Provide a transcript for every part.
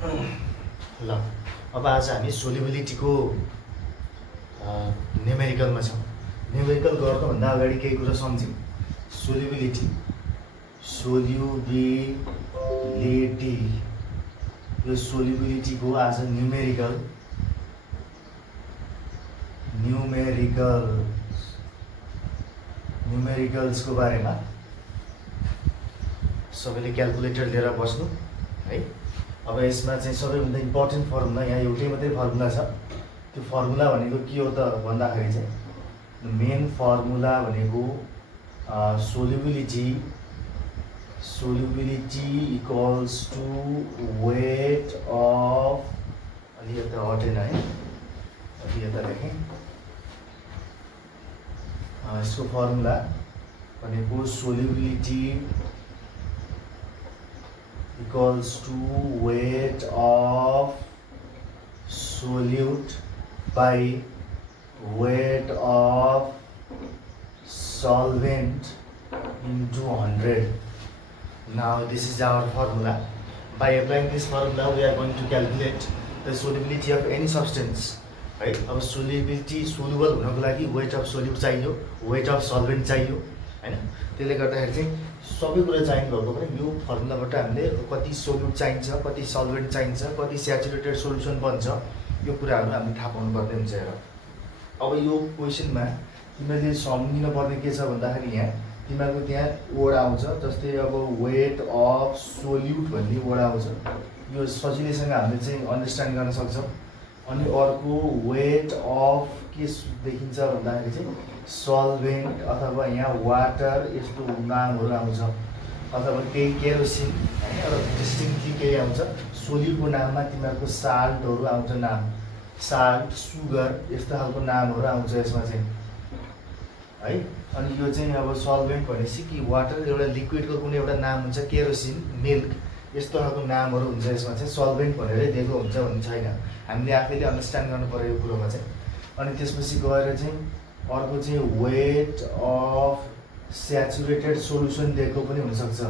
ल अब आज हामी सोल्युबिलिटीको न्युमेरिकलमा छौँ। न्युमेरिकल गर्नुभन्दा अगाडि केही कुरा सम्झौँ। सोल्युबिलिटी यो सोल्युबिलिटीको आज न्युमेरिकल्सको बारेमा सबैले क्याल्कुलेटर लिएर बस्नु है। अब यसमा चाहिँ सबैभन्दा इम्पोर्टेन्ट फर्मुला, यहाँ एउटै मात्रै फर्मुला छ। त्यो फर्मुला भनेको के हो त भन्दाखेरि चाहिँ मेन फर्मुला भनेको solubility equals to weight of, अलि यता हटेन है, अलि यता लेखेँ। यसको फर्मुला भनेको solubility equals to weight of solute by weight of solvent into 100. Now this is our formula. By applying this formula we are going to calculate the solubility of any substance, right? अब solubility soluble हुनको लागि weight of solute चाहियो, weight of solvent चाहियो हैन। त्यसले गर्दाखेरि चाहिँ सबै कुरा चाहिने भएको पनि यो फर्मुलाबाट हामीले कति सोल्युट चाहिन्छ, कति सल्भेन्ट चाहिन्छ, कति स्याचुरेटेड सोल्युसन बन्छ, यो कुराहरू हामीले थाहा पाउनु पर्ने हुन्छ। हेर अब यो क्वेसनमा तिमीले सम्झिन पर्ने के छ भन्दाखेरि यहाँ तिमीहरूको त्यहाँ वर्ड आउँछ, जस्तै अब वेट अफ सोल्युट भन्ने वर्ड आउँछ। यो सजिलैसँग हामीले चाहिँ अन्डरस्ट्यान्ड गर्न सक्छौँ। अनि अर्को वेट अफ के देखिन्छ भन्दाखेरि चाहिँ सल्भेन्ट अथवा यहाँ वाटर यस्तो नामहरू आउँछ, अथवा केही केरोसिन होइन, एउटा डिस्टिङली केही आउँछ। सोल्युटको नाममा तिमीहरूको साल्टहरू आउँछ, नाम साल्ट, सुगर यस्तो खालको नामहरू आउँछ यसमा चाहिँ है। अनि यो चाहिँ अब सल्भेन्ट भनेपछि कि वाटर, एउटा लिक्विडको कुनै एउटा नाम हुन्छ, केरोसिन, मिल्क यस्तो खालको नामहरू हुन्छ यसमा चाहिँ। सल्भेन्ट भनेरै दिएको हुन्छ भन्ने छैन, हामीले आफैले अन्डरस्ट्यान्ड गर्नु पर्यो यो कुरोमा चाहिँ। अनि त्यसपछि गएर चाहिँ अर्को चाहिँ वेट अफ स्याचुरेटेड सोल्युसन दिएको पनि हुनसक्छ।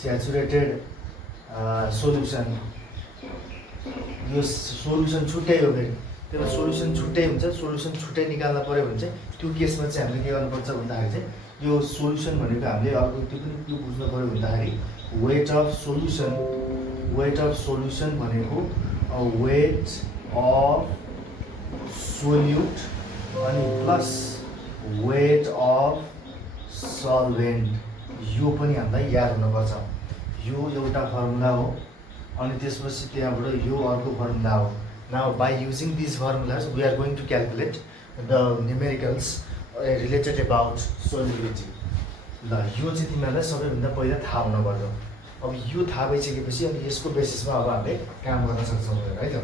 स्याचुरेटेड सोल्युसन, यो सोल्युसन छुट्टै हो फेरि, त्यो सोल्युसन छुट्टै हुन्छ। सोल्युसन छुट्टै निकाल्न पऱ्यो भने चाहिँ त्यो केसमा चाहिँ हामीले के गर्नुपर्छ भन्दाखेरि चाहिँ यो सोल्युसन भनेको हामीले अर्को त्यो पनि के बुझ्नु पऱ्यो भन्दाखेरि वेट अफ सोल्युसन भनेको वेट अफ सोल्युट अनि प्लस वेट अफ सल्भेन्ट, यो पनि हामीलाई याद हुनुपर्छ। यो एउटा फर्मुला हो अनि त्यसपछि त्यहाँबाट यो अर्को फर्मुला हो। Now by using these formulas we are going to calculate the numericals related about solubility. ल यो चाहिँ तिमीहरूलाई सबैभन्दा पहिला थाहा हुनु पर्यो। अब यो थाहा भइसकेपछि अनि यसको बेसिसमा अब हामीले काम गर्न सक्छौँ है त।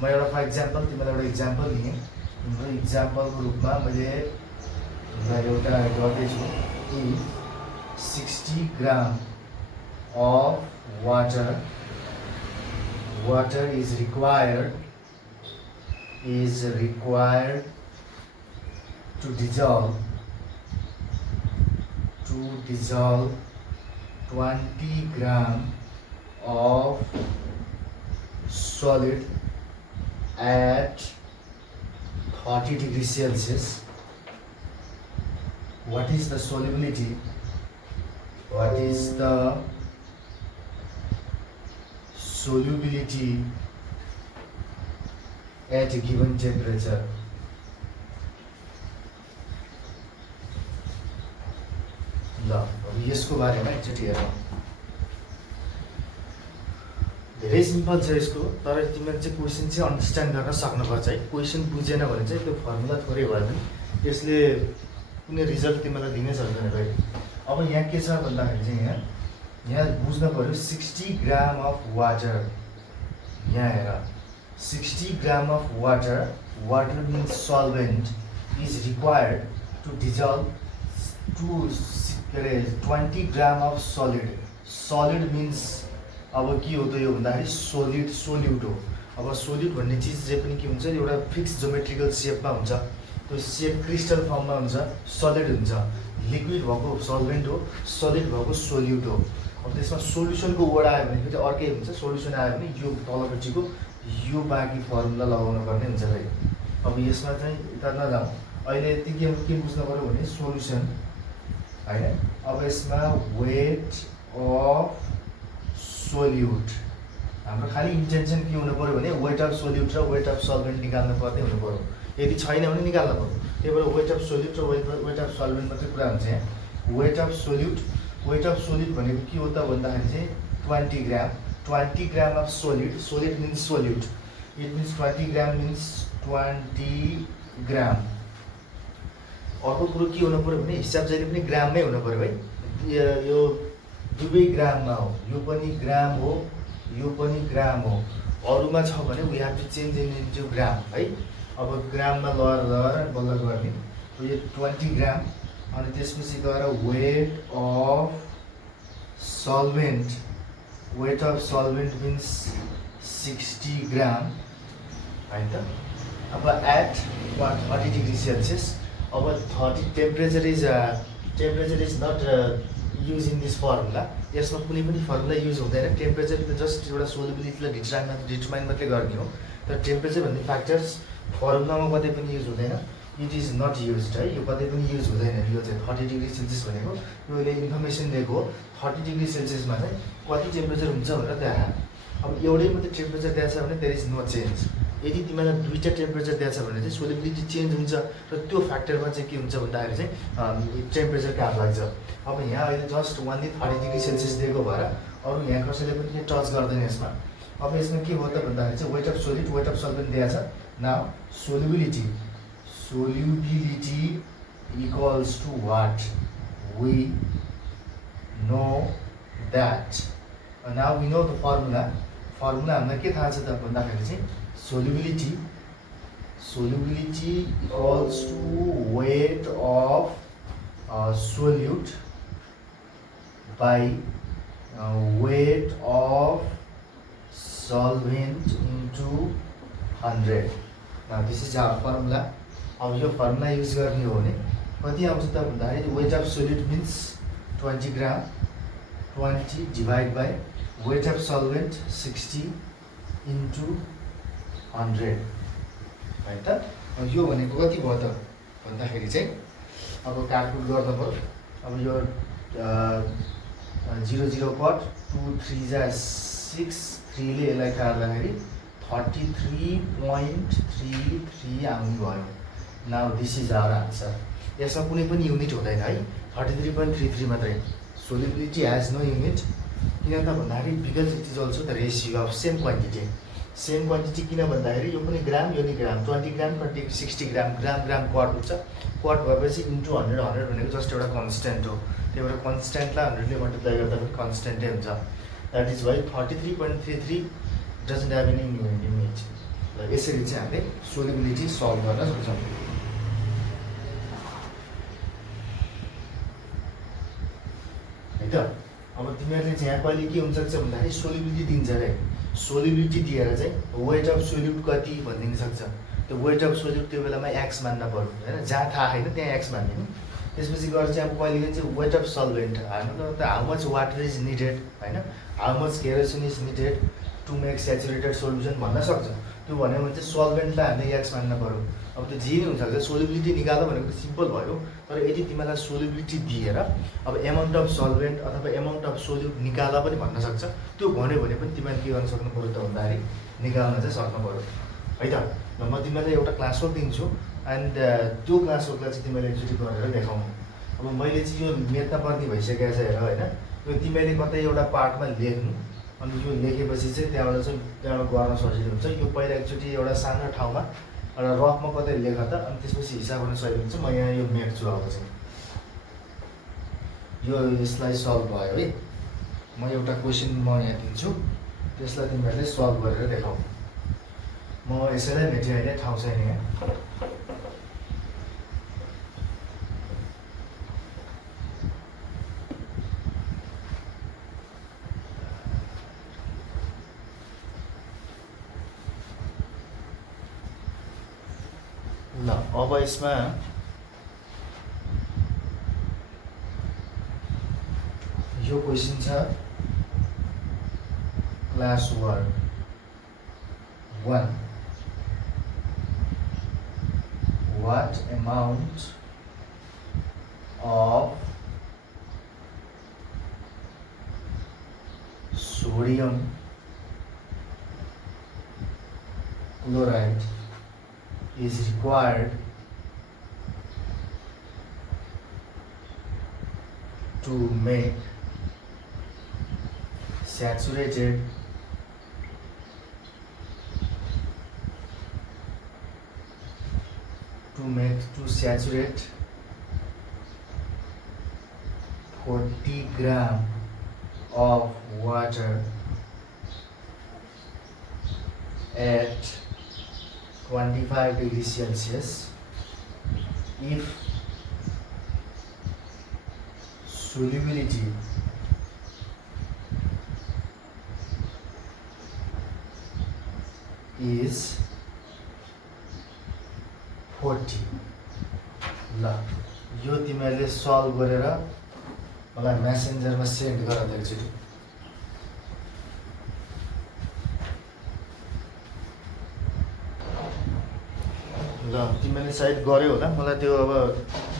म एउटा फर इक्जाम्पल तिमीलाई एउटा इक्जाम्पल लिएँ। इक्जाम्पलको रूपमा मैले एउटा गर्दैछु कि 60 gram of water is required to dissolve 20 gram of solid at 30 degrees Celsius. What is the solubility? What is the solubility at a given temperature? ल अब यसको बारेमा एकचोटि हेरौँ। धेरै सिम्पल छ यसको, तर तिमीले चाहिँ क्वेसन चाहिँ अन्डरस्ट्यान्ड गर्न सक्नुपर्छ है। क्वेसन बुझेन भने चाहिँ त्यो फर्मुला थोरै भयो भने यसले कुनै रिजल्ट तिमीलाई दिनै सक्दैन भाइ। अब यहाँ के छ भन्दाखेरि चाहिँ यहाँ बुझ्नु पऱ्यो 60 ग्राम अफ वाटर। यहाँ हेर 60 gram of water means solvent is required to dissolve 20 gram of solid means अब के हो त यो भन्दाखेरि सोल्युट हो। अब सोल्युट भन्ने चिज जे पनि के हुन्छ, एउटा फिक्स जोमेट्रिकल सेपमा हुन्छ, त्यो सेप क्रिस्टल फर्ममा हुन्छ, सलिड हुन्छ। लिक्विड भएको सल्भेन्ट हो, सलिड भएको सोल्युट हो। अब त्यसमा सोल्युसनको वर्ड आयो भने चाहिँ अर्कै हुन्छ, सोल्युसन आयो भने यो तलपट्टिको यो बाँकी फर्मुला लगाउनु पर्ने हुन्छ भाइ। अब यसमा चाहिँ यता नजाउँ, अहिले यति के बुझ्नु पऱ्यो भने सोल्युसन होइन। अब यसमा वेट अफ सोल्युट, हाम्रो खालि इन्टेन्सन के हुनु पऱ्यो भने वेट अफ सोल्युट र वेट अफ सल्भेन्ट निकाल्नु पर्ने हुनु पऱ्यो। यदि छैन भने निकाल्नु पऱ्यो। त्यही भएर वेट अफ सोल्युट र वेट अफ सल्भेन्ट मात्रै कुरा हुन्छ यहाँ। वेट अफ सोल्युट भनेको के हो त भन्दाखेरि चाहिँ 20 gram, 20 gram of solid, solid means solute, it means 20 gram means 20 gram. अर्को कुरो के हुनु पऱ्यो भने हिसाब जहिले पनि ग्राममै हुनु पऱ्यो है। यो दुवै ग्राममा हो, यो पनि ग्राम हो, यो पनि ग्राम हो। अरूमा छ भने we have to change into gram है। अब ग्राममा लगाएर बल्ल गर्ने, यो 20 ग्राम अनि त्यसपछि गएर weight of solvent, weight of solvent means 60 gram होइन त। अब एट 30 डिग्री सेल्सियस। अब 30 temperature is not use in this formula. यसमा कुनै पनि फर्मुला युज हुँदैन। टेम्परेचर त जस्ट एउटा सोल्युबिलिटीलाई डिटरमाइन मात्रै गर्ने हो। तर टेम्परेचर भन्ने फ्याक्टर्स फर्मुलामा कतै पनि युज हुँदैन, इट इज नट युज्ड है। यो कतै पनि युज हुँदैन। यो चाहिँ 30 डिग्री सेल्सियस भनेको योले इन्फर्मेसन दिएको हो। 30 डिग्री सेल्सियसमा चाहिँ कति टेम्परेचर हुन्छ भनेर त्यहाँ अब एउटै मात्रै टेम्परेचर दिएको छ भने देयर इज नो चेन्ज। यदि तिमीलाई दुईवटा टेम्परेचर दिएको छ भने चाहिँ सोल्युबिलिटी चेन्ज हुन्छ र त्यो फ्याक्टरमा चाहिँ के हुन्छ भन्दाखेरि चाहिँ टेम्परेचर काम लाग्छ। अब यहाँ अहिले जस्ट ओन्ली 30 डिग्री सेल्सियस दिएको भएर अरू यहाँ कसैले पनि केही टच गर्दैन यसमा। अब यसमा के भयो त भन्दाखेरि चाहिँ weight of solid, weight of solvent दिएको छ। Now solubility equals to what, we know that. Now we know the formula हामीलाई के थाहा छ त भन्दाखेरि चाहिँ solubility equals to weight of solute by weight of solvent into 100। This is our formula. अब यो फर्मुला युज गर्ने हो भने कति आउँछ त भन्दाखेरि weight of solute means 20 gram, 20 divide by weight of solvent 60 into 100 है त। यो भनेको कति भयो त भन्दाखेरि चाहिँ अब क्यालकुलेट गर्दा भयो। अब यो 0 0 कट 2 3 जा 6, 3 ले यसलाई काट्दाखेरि 33.33 आउने भयो। Now this is our answer. यसमा कुनै पनि युनिट हुँदैन है, 33.33 मात्रै। Solubility has no unit. किन त भन्दाखेरि because it is also the ratio of same quantity. Same quantity किन भन्दाखेरि यो पनि ग्राम, यो नि gram. 20 gram 60 gram, gram cut हुन्छ। कट भएपछि इन्टु 100, 100 भनेको जस्ट एउटा कन्सटेन्ट हो। त्यही भएर कन्सटेन्टलाई 100 ले मल्टिप्लाई गर्दा पनि कन्सटेन्टै हुन्छ। That is why 33.33 doesn't have any unit. र यसरी चाहिँ हामीले सोल्युबिलिटी सल्भ गर्न सक्छौँ है त। अब तिमीहरूले चाहिँ यहाँ कहिले के हुनसक्छ भन्दाखेरि सोल्युबिलिटी दिन्छ अरे, सोल्युबिलिटी दिएर चाहिँ वेट अफ सोल्युट कति भनिदिन सक्छ। त्यो वेट अफ सोल्युट त्यो बेलामा एक्स मान्न पऱ्यो होइन, जहाँ थाहा छैन त्यहाँ एक्स मान्दिनु। त्यसपछि गएर चाहिँ अब कहिले चाहिँ वेट अफ सल्भेन्ट हाल्नु त how much water is needed होइन, how much kerosene is needed to make saturated solution भन्न सक्छ। त्यो भन्यो भने चाहिँ सल्भेन्टलाई हामीले एक्स मान्न पऱ्यो। अब त्यो जे नै हुनसक्छ। सोल्युबिलिटी निकाल्नु भनेको त सिम्पल भयो। तर यदि तिमीलाई सोल्युबिलिटी दिएर अब एमाउन्ट अफ सल्भेन्ट अथवा एमाउन्ट अफ सोल्युट निकाल्दा पनि भन्न सक्छ। त्यो भन्यो भने पनि तिमीले के गर्न सक्नु पऱ्यो त भन्दाखेरि निकाल्न चाहिँ सक्नु पऱ्यो है त। र म तिमीलाई एउटा क्लासवर्क दिन्छु एन्ड त्यो क्लासवर्कलाई चाहिँ तिमीले एकचोटि गरेर देखाउनु। अब मैले चाहिँ यो मेट्न पर्ने भइसकेको छ हेर होइन। यो तिमीले कतै एउटा पार्टमा लेख्नु, अनि यो लेखेपछि चाहिँ त्यहाँबाट गर्न सजिलो हुन्छ। यो पहिला एकचोटि एउटा सानो ठाउँमा एउटा रफमा कतै लेख त, अनि त्यसपछि हिसाब गर्न सजिलो हुन्छ। म यहाँ यो मेट्छु। अब चाहिँ यो यसलाई सल्भ भयो है। म एउटा क्वेसन म यहाँ दिन्छु, त्यसलाई तिमीहरूले सल्भ गरेर देखाऊ। म यसैलाई भेटेँ अहिले, ठाउँ छैन यहाँ। ल अब यसमा यो क्वेसन छ classwork 1. What amount of sodium chloride is required to make saturated to saturate 40 gram of water at 25 degrees Celsius if solubility is 40. ल यो तिमीहरूले सल्भ गरेर मलाई मेसेन्जरमा सेन्ड गर एकचोटि। ल तिमीहरूले सायद गर्यो होला, मलाई त्यो अब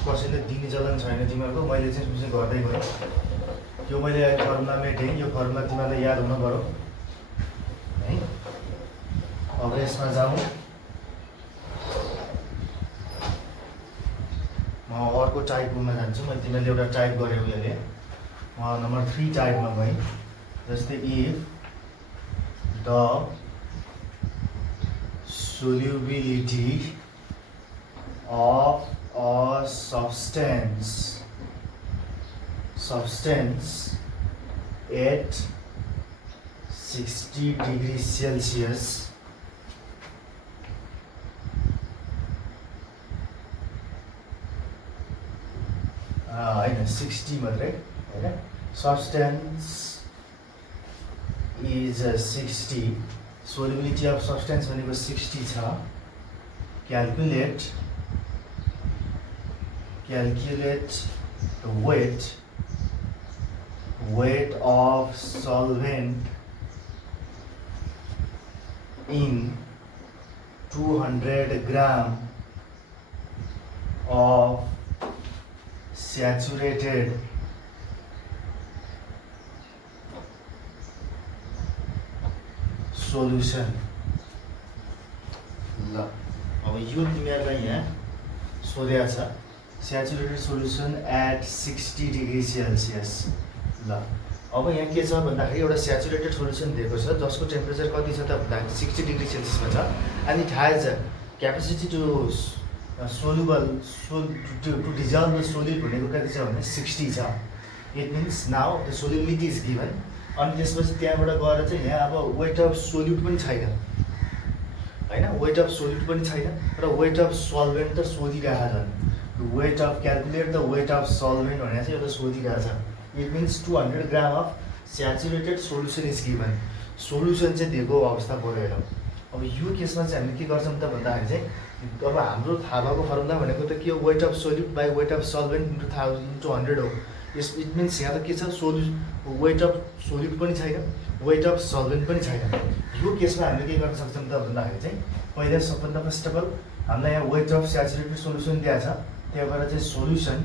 कसैले दिने चलन छैन तिमीहरूको, मैले चाहिँ गर्दै गएँ। यो मैले फर्मुला मेटेँ, यो फर्मुला तिमीहरूलाई याद हुनु पर्यो है। अब यसमा जाउँ, म अर्को टाइपमा जान्छु। मैले तिमीहरूले एउटा टाइप गऱ्यौ, यसले म नम्बर 3 टाइपमा गएँ। जस्तै if the solubility of a substance at 60 degrees Celsius होइन 60 मात्रै होइन, substance is 60, solubility of substance भनेको 60 छ। calculate the weight of solvent in 200 gram of saturated solution। ल अब यो तिमीहरूलाई यहाँ सोधेको छ, saturated solution at 60 degree Celsius. ल अब यहाँ के छ भन्दाखेरि एउटा स्याचुरेटेड सोल्युसन दिएको छ जसको टेम्परेचर कति छ त भन्दाखेरि 60 डिग्री सेल्सियसमा छ, and it has capacity to to dissolve the solid भनेको कति छ भने 60 छ। It means now the solubility is given. अनि त्यसपछि त्यहाँबाट गएर चाहिँ यहाँ अब वेट अफ सोल्युट पनि छैन होइन, वेट अफ सोल्युट पनि छैन र वेट अफ सल्भेन्ट त सोधिरहेको छ। Weight of calculate the weight of solvent भनेर चाहिँ एउटा सोधिरहेको छ। It means 200 gram of saturated solution is given. Solution चाहिँ दिएको अवस्था परेर अब यो केसमा चाहिँ हामीले के गर्छौँ त भन्दाखेरि चाहिँ अब हाम्रो थाहा भएको फर्मुला भनेको त के हो, weight of solute by weight of solvent into 100 हो। यस इट मिन्स यहाँ त के छ, वेट अफ सोल्युट पनि छैन, वेट अफ सल्भेन्ट पनि छैन। यो केसमा हामीले के गर्न सक्छौँ त भन्दाखेरि चाहिँ पहिला सबभन्दा फर्स्ट अफ अल हामीलाई यहाँ वेट अफ स्याचुरेटेड सोल्युसन दिएको छ, त्यहाँ भएर चाहिँ solution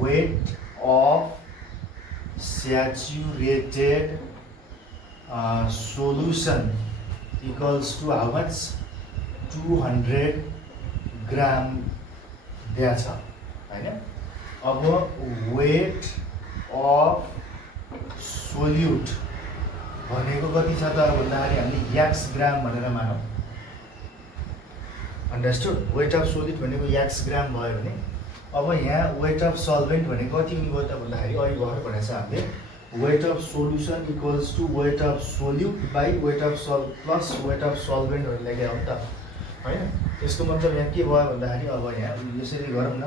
weight of saturated solution equals to how much 200 gram दिएको छ होइन। अब वेट अफ सोल्युट भनेको कति छ त भन्दाखेरि हामीले याक्स ग्राम भनेर मानौँ। अन्डरस्टुड? वेट अफ सोल्युट भनेको याक्स ग्राम भयो भने अब यहाँ वेट अफ सल्भेन्ट भनेको कति हुने भयो त भन्दाखेरि अहिले भर्खर भनेको छ हामीले weight of solution equals to weight of solute by weight of plus weight of solvent भनेर लेखेर हो त होइन। यसको मतलब यहाँ के भयो भन्दाखेरि अब यहाँ यसरी गरौँ न,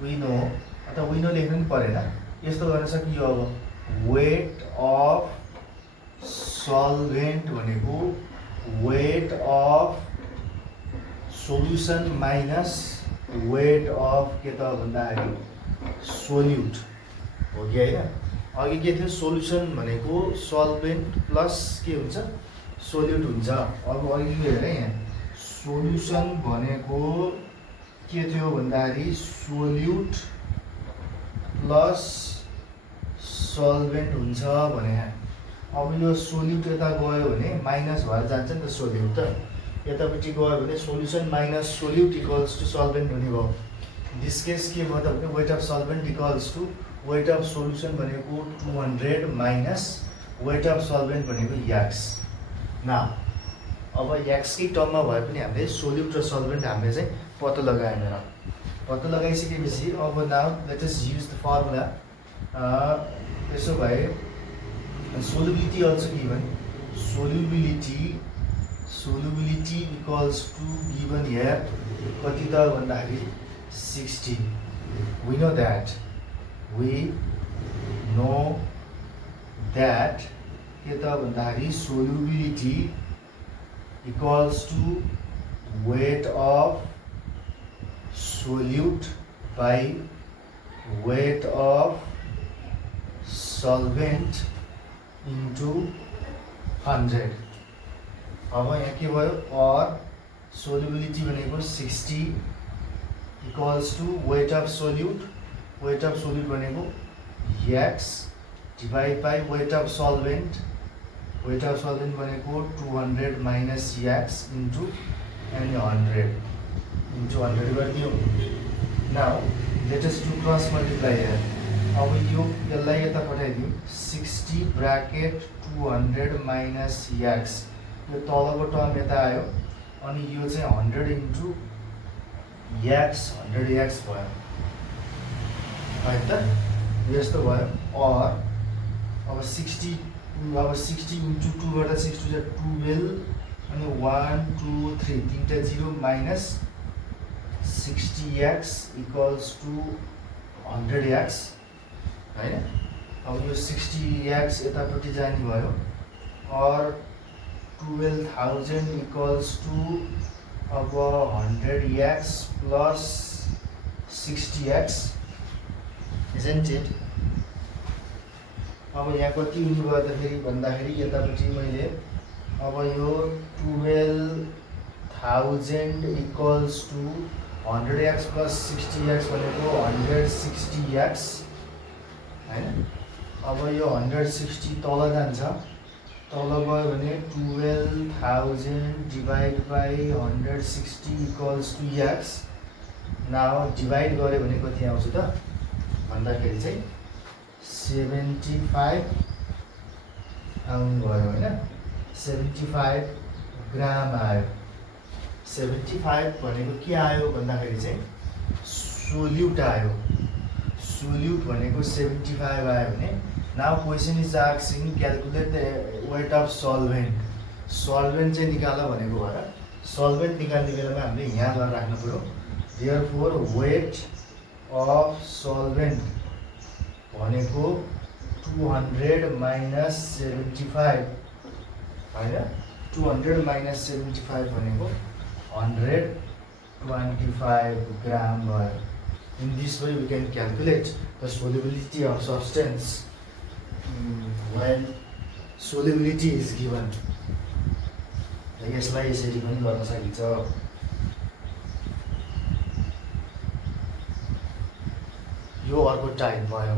विनो अथवा विनो लेख्नु पनि परेन, यस्तो गर्न सकियो। अब वेट अफ सल्भेन्ट भनेको weight of solution minus weight of के त भन्दाखेरि सोल्युट हो कि होइन। अघि के थियो सोल्युसन भनेको सल्भेन्ट प्लस के हुन्छ सोल्युट हुन्छ। अब अघि हेरेँ यहाँ सोल्युसन भनेको के थियो भन्दाखेरि सोल्युट प्लस सल्भेन्ट हुन्छ भने। अब यो सोल्युट यता गयो भने माइनस भएर जान्छ नि त सोल्युट त, यतापट्टि गयो भने solution minus solute equals to solvent हुने भयो। दिस केस के भयो त भने weight of solvent equals to weight of solution भनेको 200 माइनस वेट अफ सल्भेन्ट भनेको एक्स। न अब एक्सकै टर्ममा भए पनि हामीले सोल्युट र सल्भेन्ट हामीले चाहिँ पत्ता लगाएन। पत्ता लगाइसकेपछि अब now let us use the formula. त्यसो भए solubility also given, solubility equals to given here कति त भन्दाखेरि 60। we know that के त भन्दाखेरि solubility equals to weight of solute by weight of solvent into 100। अब यहाँ के भयो और सोल्युबिलिटी भनेको 60 equals to weight of solute भनेको X divide by weight of solvent भनेको 200 माइनस एक्स इन्टु एन्ड 100 गरिदियो। Now let us do cross multiply here. अब यो यसलाई यता पठाइदिउँ 60 ब्राकेट 200 माइनस एक्स, यो तलको टर्म यता आयो अनि यो चाहिँ 100 इन्टु एक्स 100 एक्स भयो है त, यस्तो भयो। और अब 60 इन्टु 2 गर्दा 6 टु 12 अनि 1 2 3 तीनटा 0 minus 60x equals to 100x हैन। अब यो 60x यतापट्टि जाने भयो और 12,000 इक्वल्स टु अब 100x plus 60x isn't it। अब यहाँ कति हुने भयो त फेरि भन्दाखेरि यतापट्टि मैले अब यो 12,000 equals to 100x plus 60x भनेको 160x हैन। अब यो 160 तल जान्छ, तल गयो भने 12,000 divide by 160 equals to X. Now divide गऱ्यो भने कति आउँछ त भन्दाखेरि चाहिँ 75 आउनु भयो हैन। 75 ग्राम आयो। 75 भनेको के आयो भन्दाखेरि चाहिँ सोल्युट आयो। सोल्युट भनेको 75 आयो भने now question is asking calculate the weight of solvent. Solvent चाहिँ निकाल भनेको भएर सल्भेन्ट निकाल्ने बेलामा हामीले यहाँ गरेर राख्नु पर्यो। देयरफोर वेट अफ सल्भेन्ट भनेको 200 माइनस 75 हैन। 200 माइनस 75 भनेको 125 ग्राम भयो। In this way we can calculate the solubility of substance when solubility is given। यसलाई यसरी पनि गर्न सकिन्छ। यो अर्को टाइप भयो।